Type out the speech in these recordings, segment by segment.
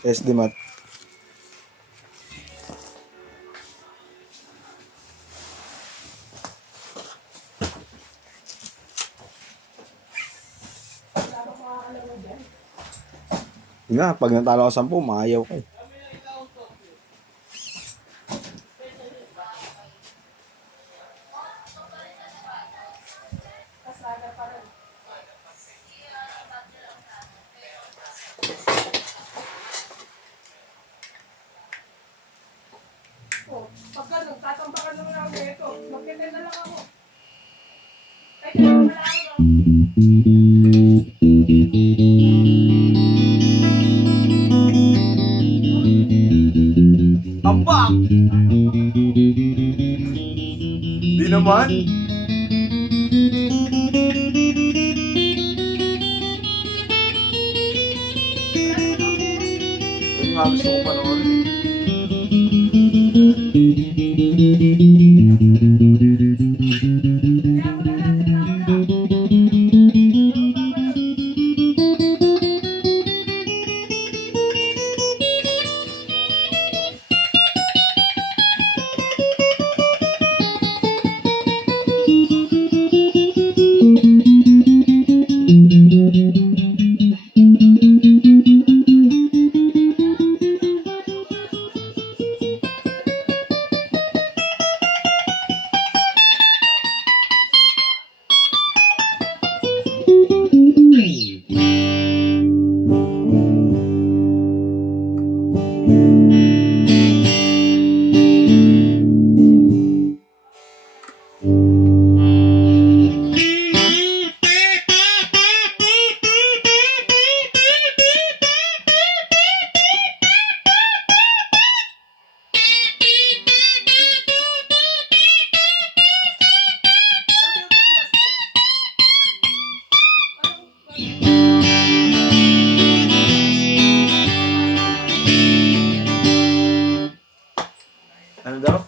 SD mat. Yun nga, pag natalo ka 10, maayaw ka eh. Pag ganun, tatambakan naman ako ito. Magkita na lang ako. Ay, kaya wala ako. Ambak! Di naman. Yun nga gusto ko panoorin eh. Ano daw?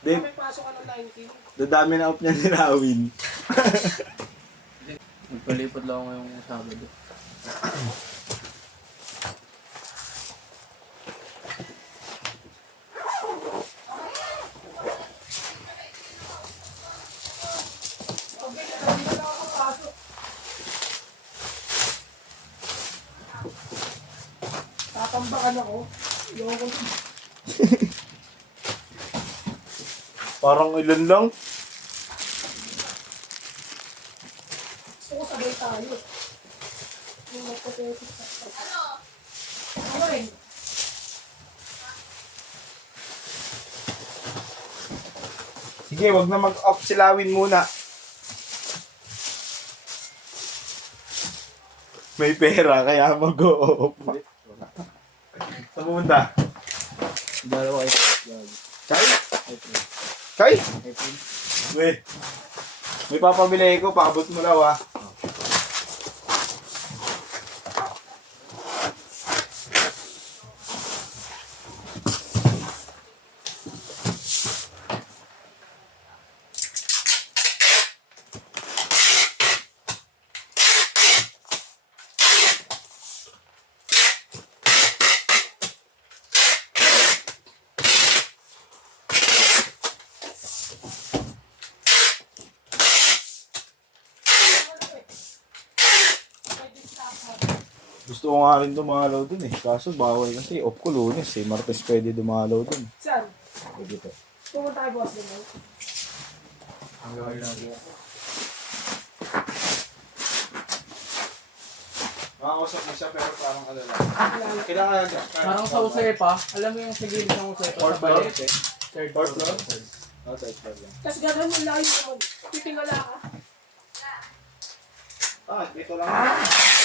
Dave, May pasok ka ng 19. dadami na up niya ni Rawin. Nagpalipad lang ako ngayong Sabado. Okay, hindi na ako pasok. Tatambakan ako. Loko. Parang ilan lang. Gusto ko sabay tayo. Yung magpatesis na. Ano rin? Sige, wag na mag-off si Lawin muna. May pera, kaya mag-off. Saan pumunta? Dalawa ay Kay? Kay? April. Weh. May papabili ko, paabot mo daw ah. Gusto ko nga rin dumalaw dun eh. Kaso bawal kasi. Off ko Lunes eh. Martes pwede dumalaw dun. Saan? Dito. Pumunta tayo bukas din. Ang gawin natin. Makakausap mo siya pero parang ano lang. Kailangan Parang sa Usepa, alam mo yung sa gilid ng Usepa Fourth sa floor? Balete. Third Fourth floor. floor? Oh, third floor lang. Tapos gano'n yung layo naman. Titingala ka. Ah, dito lang.